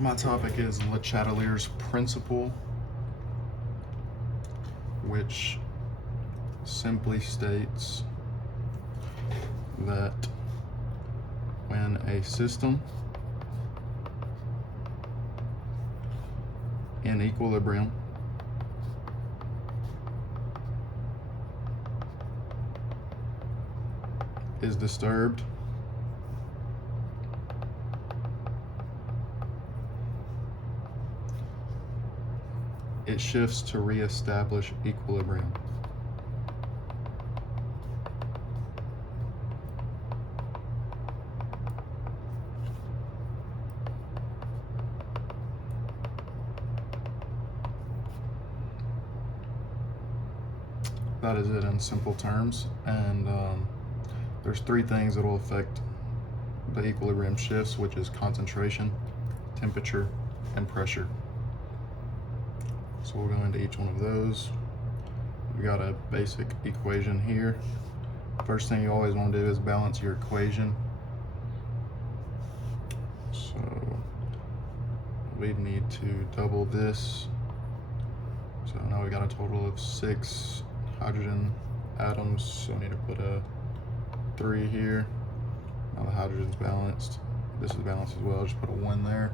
My topic is Le Chatelier's principle, which simply states that when a system in equilibrium is disturbed, it shifts to reestablish equilibrium. That is it in simple terms, and there's three things that will affect the equilibrium shifts, which is concentration, temperature, and pressure. So we'll go into each one of those. We got a basic equation here. First thing you always want to do is balance your equation. So we need to double this. So now we got a total of 6 hydrogen atoms, so I need to put a 3 here. Now the hydrogen's balanced. This is balanced as well, just put a 1 there.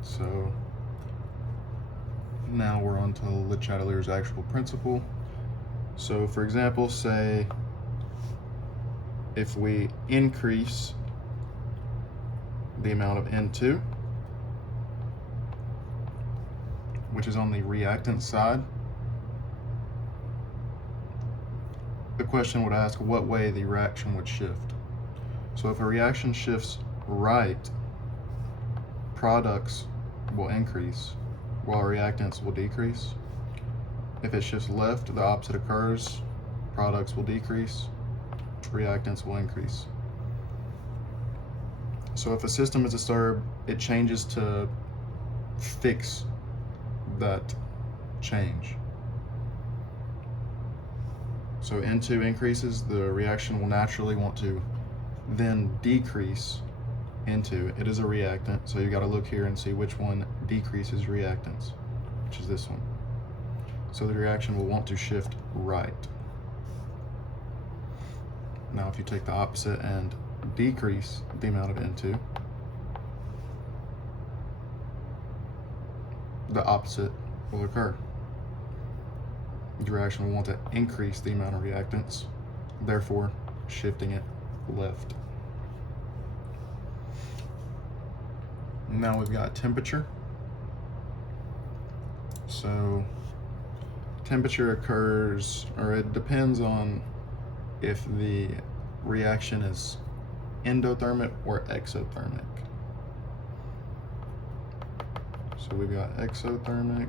So now we're on to Le Chatelier's actual principle. So for example, say if we increase the amount of N2, which is on the reactant side, the question would ask what way the reaction would shift. So if a reaction shifts right, products will increase while reactants will decrease. If it shifts left, the opposite occurs. Products will decrease, reactants will increase. So if a system is disturbed, it changes to fix that change. So N2 increases, the reaction will naturally want to then decrease N2. It is a reactant, so you got to look here and see which one decreases reactants, which is this one. So the reaction will want to shift right. Now if you take the opposite and decrease the amount of N2, the opposite will occur. The reaction will want to increase the amount of reactants, therefore shifting it left. Now we've got temperature. So temperature occurs, or it depends on if the reaction is endothermic or exothermic. So we've got exothermic,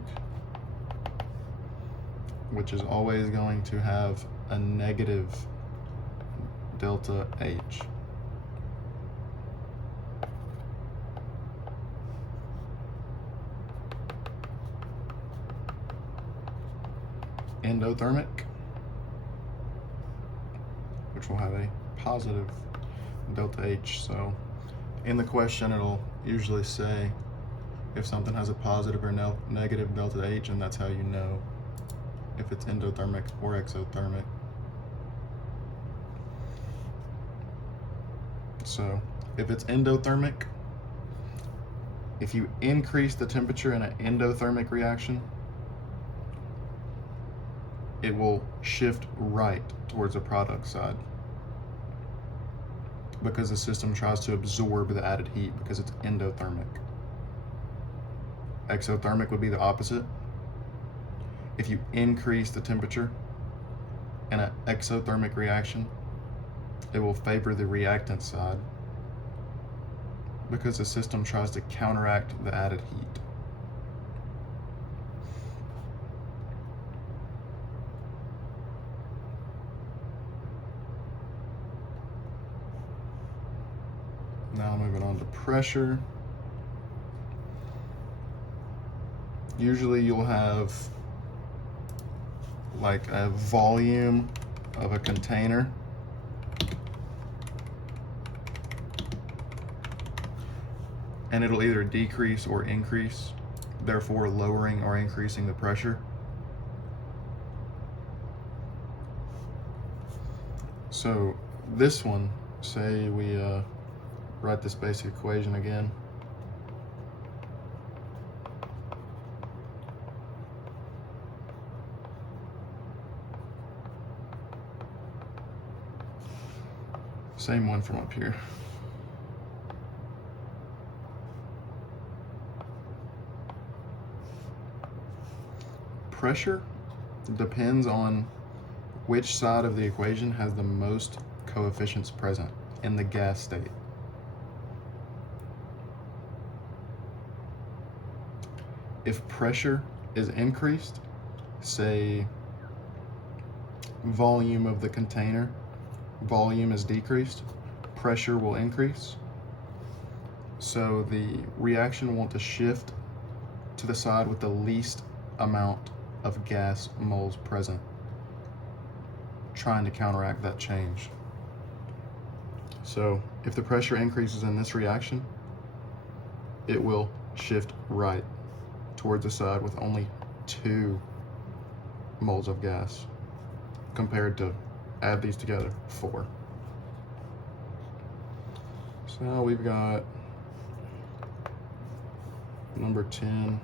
which is always going to have a negative delta H. Endothermic, which will have a positive delta H. So in the question, it'll usually say if something has a positive or negative delta H, and that's how you know if it's endothermic or exothermic. So if it's endothermic, if you increase the temperature in an endothermic reaction, it will shift right towards the product side because the system tries to absorb the added heat because it's endothermic. Exothermic would be the opposite. If you increase the temperature in an exothermic reaction, it will favor the reactant side because the system tries to counteract the added heat. Now moving on to pressure. Usually you'll have like a volume of a container and it'll either decrease or increase, therefore lowering or increasing the pressure. So this one, say we write this basic equation again. Same one from up here. Pressure depends on which side of the equation has the most coefficients present in the gas state. If pressure is increased, say volume of the container, volume is decreased, pressure will increase. So the reaction will want to shift to the side with the least amount of gas moles present, trying to counteract that change. So if the pressure increases in this reaction, it will shift right towards the side with only 2 moles of gas, compared to, add these together, 4. So now we've got number 10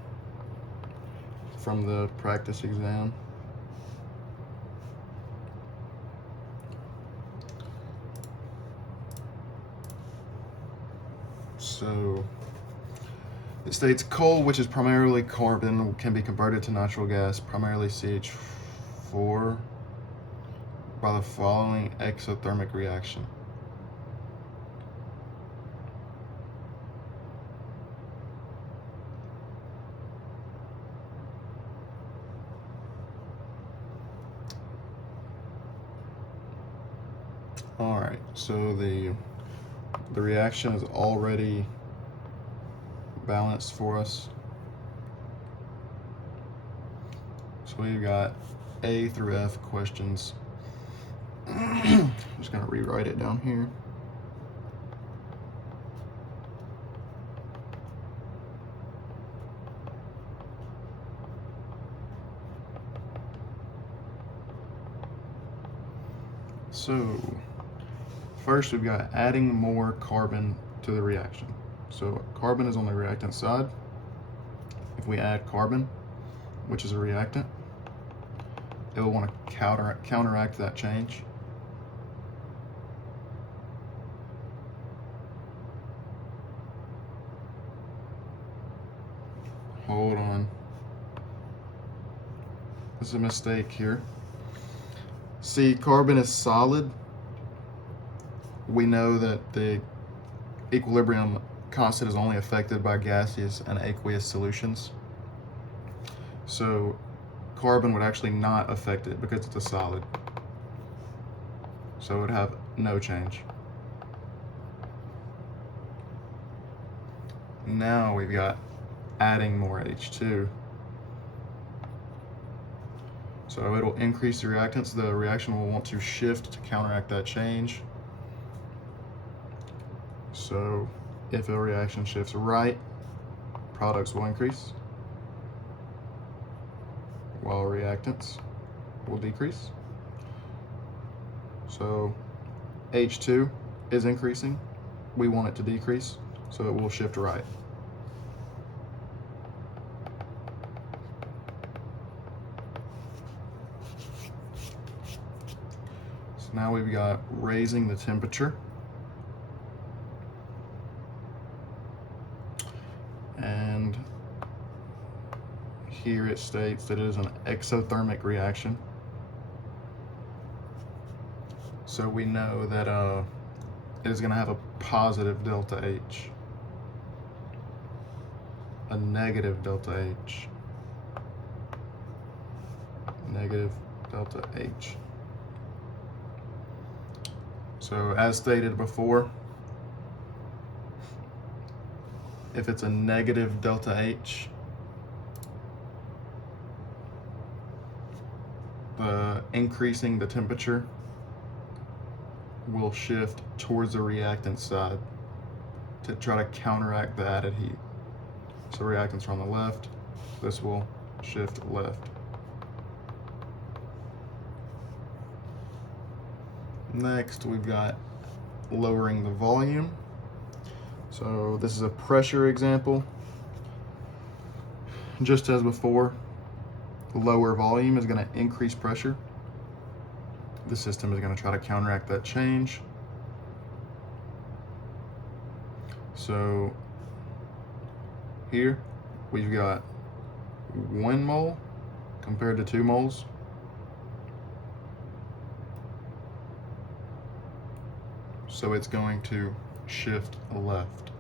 from the practice exam. So it states coal, which is primarily carbon, can be converted to natural gas, primarily CH4, by the following exothermic reaction. All right, so the reaction is already balanced for us. So we've got A through F questions. I'm just gonna rewrite it down here. So first we've got adding more carbon to the reaction. So carbon is on the reactant side. If we add carbon, which is a reactant, it will want to counteract that change. Hold on. There's a mistake here. See, carbon is solid. We know that the equilibrium constant is only affected by gaseous and aqueous solutions. So carbon would actually not affect it because it's a solid. So it would have no change. Now we've got adding more H2. So it'll increase the reactants. The reaction will want to shift to counteract that change. So if a reaction shifts right, products will increase, while reactants will decrease. So H2 is increasing. We want it to decrease, so it will shift right. So now we've got raising the temperature. And here it states that it is an exothermic reaction. So we know that it is going to have a positive delta H, a negative delta H, negative delta H. So as stated before, if it's a negative delta H, increasing the temperature will shift towards the reactant side. to try to counteract the added heat. So reactants are on the left, this will shift left. Next, we've got lowering the volume. So this is a pressure example. Just as before, lower volume is going to increase pressure. The system is going to try to counteract that change. So here we've got 1 mole compared to 2 moles. So it's going to shift left.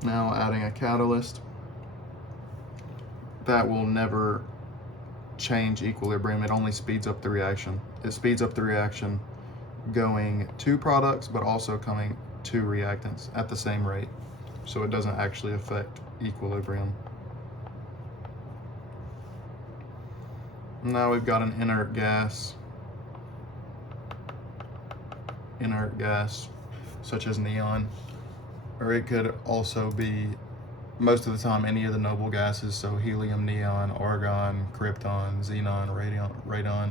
Now adding a catalyst, that will never change equilibrium. It only speeds up the reaction. It speeds up the reaction going to products, but also coming to reactants at the same rate. So it doesn't actually affect equilibrium. Now we've got an inert gas. Inert gas, such as neon, or it could also be, most of the time, any of the noble gases, so helium, neon, argon, krypton, xenon, radon.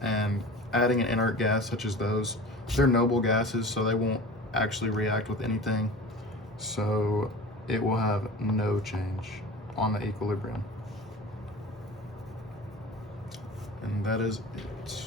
And adding an inert gas such as those, they're noble gases, so they won't actually react with anything. So it will have no change on the equilibrium. And that is it.